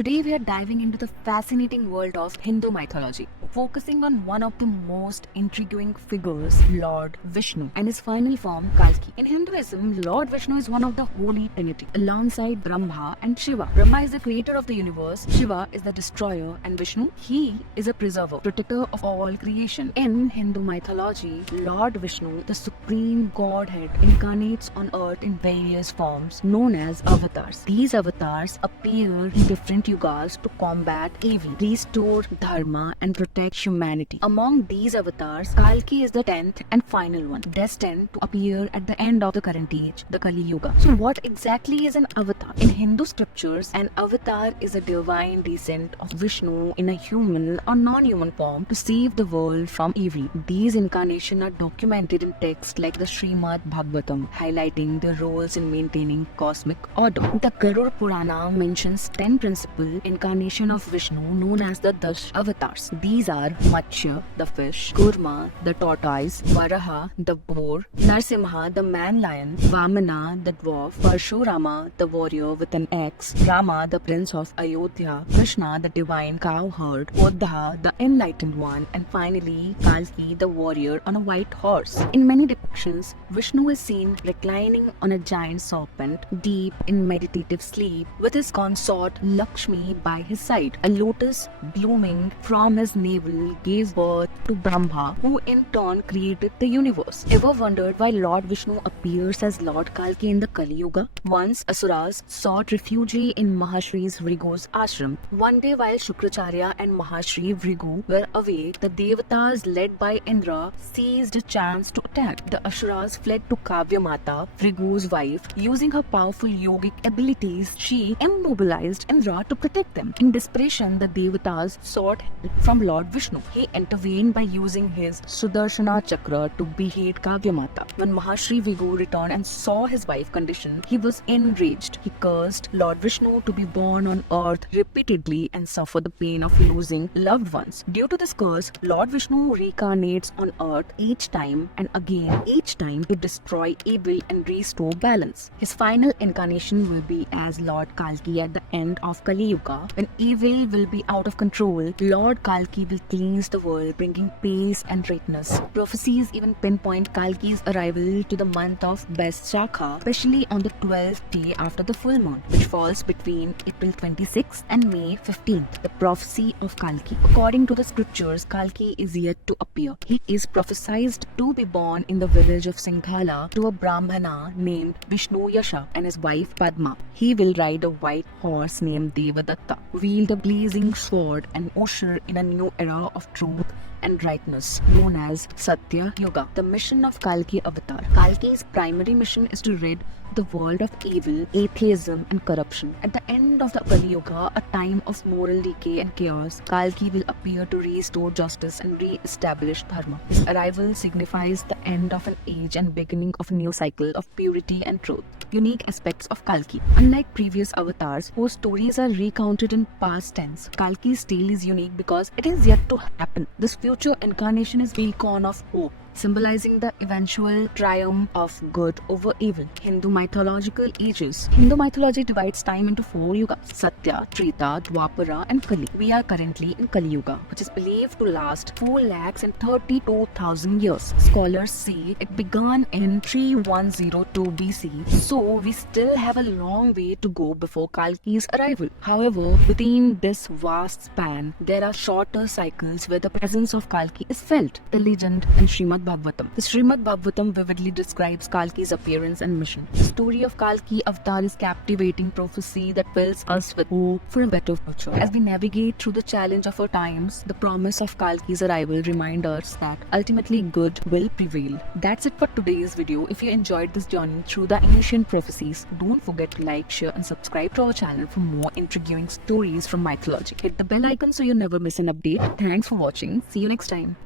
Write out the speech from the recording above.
Today we are diving into the fascinating world of Hindu mythology, focusing on one of the most intriguing figures, Lord Vishnu, and his final form, Kalki. In Hinduism, Lord Vishnu is one of the holy trinity, alongside Brahma and Shiva. Brahma is the creator of the universe, Shiva is the destroyer, and Vishnu, he is a preserver, protector of all creation. In Hindu mythology, Lord Vishnu, the supreme godhead, incarnates on earth in various forms known as avatars. These avatars appear in different yugas to combat evil, restore dharma, and protect humanity. Among these avatars, Kalki is the 10th and final one, destined to appear at the end of the current age, the Kali Yuga. So what exactly is an avatar? In Hindu scriptures, an avatar is a divine descent of Vishnu in a human or non-human form to save the world from evil. These incarnations are documented in texts like the Srimad Bhagavatam, highlighting the roles in maintaining cosmic order. The Garuda Purana mentions 10 principal incarnation of Vishnu known as the Dash avatars. These are Matsya, the fish; Kurma, the tortoise; Varaha, the boar; Narsimha, the man-lion; Vamana, the dwarf; Parshurama, the warrior with an axe; Rama, the prince of Ayodhya; Krishna, the divine cowherd; Buddha, the enlightened one; and finally Kalki, the warrior on a white horse. In many depictions, Vishnu is seen reclining on a giant serpent, deep in meditative sleep, with his consort Lakshmi by his side. A lotus blooming from his navel gave birth to Brahma, who in turn created the universe. Ever wondered why Lord Vishnu appears as Lord Kalki in the Kali Yuga? Once Asuras sought refuge in Mahashri Vrigu's ashram. One day while Shukracharya and Mahashri Vrigu were away, the Devatas led by Indra seized a chance to attack. The Asuras fled to Kavya Mata, Vrigu's wife. Using her powerful yogic abilities, she immobilized Indra to protect them. In desperation, the Devatas sought help from Lord Vishnu. He intervened by using his Sudarshana Chakra to behead Kavya Mata. When Mahashri Vrigu returned and saw his wife's condition, he was enraged. He cursed Lord Vishnu to be born on earth repeatedly and suffer the pain of losing loved ones. Due to this curse, Lord Vishnu reincarnates on earth each time and again each time to destroy evil and restore balance. His final incarnation will be as Lord Kalki at the end of Kali Yuga. When evil will be out of control, Lord Kalki will cleanse the world, bringing peace and greatness. Prophecies even pinpoint Kalki's arrival to the month of Baishakha, especially on the 12th day after the full moon, which falls between April 26th and May 15th. The prophecy of Kalki. According to the scriptures, Kalki is yet to appear. He is prophesied to be born in the village of Singhala to a Brahmana named Vishnu Yasha and his wife Padma. He will ride a white horse named Devadatta, wield a blazing sword, and usher in a new era of truth and rightness known as Satya Yuga. The mission of Kalki Avatar. Kalki's primary mission is to rid the world of evil, atheism, and corruption. At the end of the Kali Yuga, a time of moral decay and chaos, Kalki will appear to restore justice and re-establish dharma. His arrival signifies the end of an age and beginning of a new cycle of purity and truth. Unique aspects of Kalki. Unlike previous avatars, whose stories are recounted in past tense, Kalki's tale is unique because it is yet to happen. This future incarnation is beacon of hope, symbolizing the eventual triumph of good over evil. Hindu mythological ages. Hindu mythology divides time into 4 yugas: Satya, Treta, Dwapara, and Kali. We are currently in Kali Yuga, which is believed to last 432,000 years. Scholars say it began in 3102 BC, so we still have a long way to go before Kalki's arrival. However, within this vast span, there are shorter cycles where the presence of Kalki is felt. The legend and Srimad Bhagavatam. The Srimad Bhagavatam vividly describes Kalki's appearance and mission. The story of Kalki Avatar is captivating prophecy that fills us with hope for a better future. As we navigate through the challenge of our times, the promise of Kalki's arrival reminds us that ultimately good will prevail. That's it for today's video. If you enjoyed this journey through the ancient prophecies, don't forget to like, share, and subscribe to our channel for more intriguing stories from mythology. Hit the bell icon so you never miss an update. Thanks for watching. See you next time.